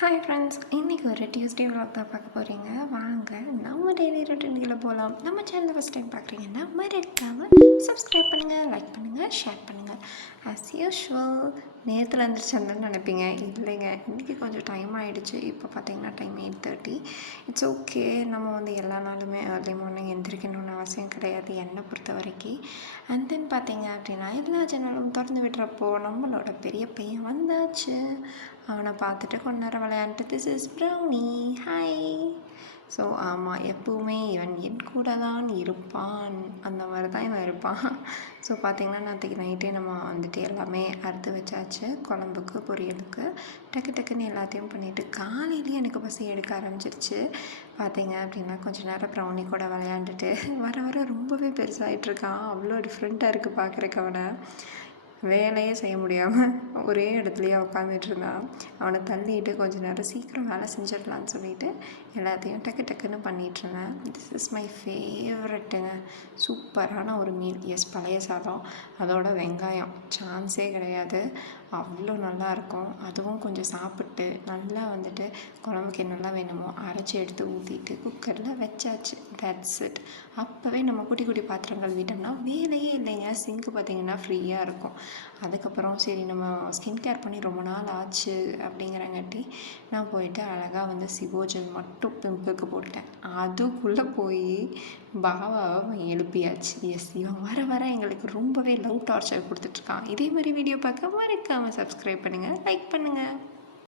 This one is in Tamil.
ஹாய் ஃப்ரெண்ட்ஸ், இன்றைக்கி ஒரு டியூஸ்டே vlog தான் பார்க்க போகிறீங்க. வாங்க நம்ம டெய்லி ரொட்டீன்களை போகலாம். நம்ம சேனலை ஃபஸ்ட் டைம் பார்க்குறீங்கன்னா மறக்காமல் சப்ஸ்கிரைப் பண்ணுங்கள், லைக் பண்ணுங்கள், ஷேர் பண்ணுங்கள். ஆஸ் யூஷுவல் நேரத்தில் எழுந்திரிச்சேன்னு நினைப்பீங்க. இல்லைங்க, இன்றைக்கி கொஞ்சம் டைம் ஆகிடுச்சு. இப்போ பார்த்தீங்கன்னா டைம் 8:30. It's okay. நம்ம எல்லா நாளுமே ஏர்லி மார்னிங் எந்திரிக்கணும்னு அவசியம் கிடையாது என்னை பொறுத்த வரைக்கும். அண்ட் தென் பார்த்தீங்க அப்படின்னா எல்லா ஜன்னலும் திறந்து விடுறப்போ நம்மளோட பெரிய பையன் வந்தாச்சு. அவனை பார்த்துட்டு கொஞ்ச நேரம் விளையாண்டுட்டு this is brownie hi. So ஆமாம், எப்போவுமே இவன் என் கூட தான் இருப்பான், அந்த மாதிரி தான் இவன் இருப்பான். ஸோ பார்த்திங்கன்னா நேற்றுக்கு நைட்டே நம்ம எல்லாமே அறுத்து வச்சாச்சு. குழம்புக்கு பொரியலுக்கு டக்குன்னு எல்லாத்தையும் பண்ணிவிட்டு காலையிலேயே எனக்கு பசி எடுக்க ஆரம்பிச்சிருச்சு. பார்த்திங்க அப்படின்னா கொஞ்சம் நேரம் ப்ரௌனி கூட விளையாண்டுட்டு வர ரொம்பவே பெருசாகிட்ருக்கான். அவ்வளோ டிஃப்ரெண்ட்டாக இருக்குது பார்க்குறக்கு. அவனை வேலையே செய்ய முடியாமல் ஒரே இடத்துலையே உட்காந்துட்டு இருந்தான். அவனை தள்ளிட்டு கொஞ்சம் நேரம் சீக்கிரம் வேலை செஞ்சிடலான்னு சொல்லிட்டு எல்லாத்தையும் டக்குன்னு பண்ணிகிட்ருந்தேன். திஸ் இஸ் மை ஃபேவரெட்டுங்க. சூப்பரான ஒரு மீல். எஸ், பழைய சாதம், அதோட வெங்காயம் சான்ஸே கிடையாது. அவ்வளோ நல்லாயிருக்கும். அதுவும் கொஞ்சம் சாப்பிட்டு நல்லா குழம்புக்கு என்னெல்லாம் வேணுமோ அரைச்சி எடுத்து ஊற்றிட்டு குக்கரில் வச்சாச்சு. That's it. அப்போவே நம்ம குட்டி பாத்திரங்கள் விட்டோம்னா வேலையே இல்லைங்க. சிங்க்கு பார்த்திங்கன்னா ஃப்ரீயாக இருக்கும். அதுக்கப்புறம் சரி நம்ம ஸ்கின் கேர் பண்ணி ரொம்ப நாள் ஆச்சு அப்படிங்கிறங்காட்டி நான் போயிட்டு அழகாக சிவோஜல் மட்டும் பிம்பிளுக்கு போட்டேன். அதுக்குள்ளே போய் பாபாவை எழுப்பியாச்சு. எஸ், இவன் வர எங்களுக்கு ரொம்பவே லவ் டார்ச்சர் கொடுத்துட்ருக்கான். இதே மாதிரி வீடியோ பார்க்க மறக்காமல் சப்ஸ்கிரைப் பண்ணுங்கள், லைக் பண்ணுங்கள்.